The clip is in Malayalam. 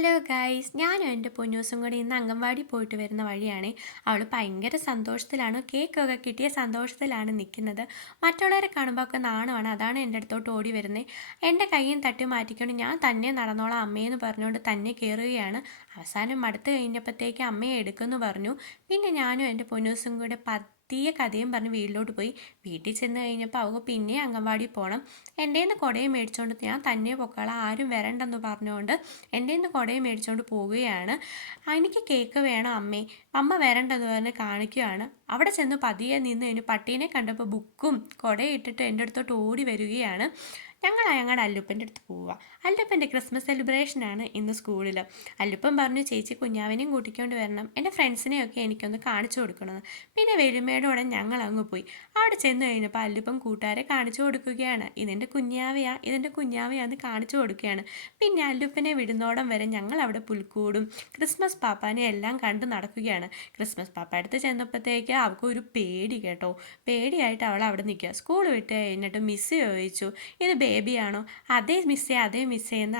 ഹലോ ഗൈസ്, ഞാനും എൻ്റെ പൊന്നൂസും കൂടി ഇന്ന് അംഗൻവാടി പോയിട്ട് വരുന്ന വഴിയാണ്. അവൾ ഭയങ്കര സന്തോഷത്തിലാണ്, കേക്കൊക്കെ കിട്ടിയ സന്തോഷത്തിലാണ് നിൽക്കുന്നത്. മറ്റുള്ളവരെ കാണുമ്പോൾ ഒക്കെ നാണമാണ്, അതാണ് എൻ്റെ അടുത്തോട്ട് ഓടി വരുന്നത്. എൻ്റെ കയ്യും തട്ടി മാറ്റിക്കൊണ്ട് ഞാൻ തന്നെ നടന്നോളാം അമ്മയെന്ന് പറഞ്ഞുകൊണ്ട് തന്നെ കയറുകയാണ്. അവസാനം മടുത്ത് കഴിഞ്ഞപ്പോഴത്തേക്ക് അമ്മയെ എടുക്കുമെന്ന് പറഞ്ഞു. പിന്നെ ഞാനും എൻ്റെ പൊന്നൂസും കൂടെ പതിയെ കഥയും പറഞ്ഞ് വീട്ടിലോട്ട് പോയി. വീട്ടിൽ ചെന്ന് കഴിഞ്ഞപ്പോൾ അവൾക്ക് പിന്നെ അംഗൻവാടി പോകണം. എൻ്റെ നിന്ന് കുടയും മേടിച്ചുകൊണ്ട് ഞാൻ തന്നെ പൊക്കോളാം, ആരും വരണ്ടെന്ന് പറഞ്ഞുകൊണ്ട് എൻ്റെ നിന്ന് കുടയും മേടിച്ചുകൊണ്ട് പോവുകയാണ്. എനിക്ക് കേക്ക് വേണം അമ്മേ, അമ്മ വരണ്ടെന്ന് പറഞ്ഞ് കാണിക്കുകയാണ്. അവിടെ ചെന്ന് പതിയെ നിന്ന് കഴിഞ്ഞ് പട്ടീനെ കണ്ടപ്പോൾ ബുക്കും കുടയും ഇട്ടിട്ട് എൻ്റെ അടുത്തോട്ട് ഓടി വരികയാണ്. ഞങ്ങളുടെ അല്ലുപ്പൻ്റെ അടുത്ത് പോവുക. അല്ലുപ്പൻ്റെ ക്രിസ്മസ് സെലിബ്രേഷനാണ് ഇന്ന് സ്കൂളിൽ. അല്ലുപ്പൻ പറഞ്ഞു ചേച്ചി കുഞ്ഞാവിനെയും കൂട്ടിക്കൊണ്ട് വരണം, എൻ്റെ ഫ്രണ്ട്സിനെയൊക്കെ എനിക്കൊന്ന് കാണിച്ചു കൊടുക്കണമെന്ന്. പിന്നെ വെലുമയോടെ ഞങ്ങൾ അങ്ങ് പോയി. അവിടെ ചെന്ന് കഴിഞ്ഞപ്പോൾ അല്ലുപ്പൻ കൂട്ടുകാരെ കാണിച്ചു കൊടുക്കുകയാണ്. ഇതെൻ്റെ കുഞ്ഞാവയാന്ന് കാണിച്ചു കൊടുക്കുകയാണ്. പിന്നെ അല്ലുപ്പനെ വിടുന്നോടം വരെ ഞങ്ങൾ അവിടെ പുൽക്കൂടും ക്രിസ്മസ് പാപ്പാനെ എല്ലാം കണ്ട് നടക്കുകയാണ്. ക്രിസ്മസ് പാപ്പ അടുത്ത് ചെന്നപ്പോഴത്തേക്ക് അവൾക്ക് ഒരു പേടി കേട്ടോ. പേടിയായിട്ട് അവൾ അവിടെ നിൽക്കുക. സ്കൂൾ വിട്ട് കഴിഞ്ഞിട്ട് മിസ്സ് ചോദിച്ചു, ഇത് ബേബിയാണോ? അതേ മിസ്സേ എന്ന്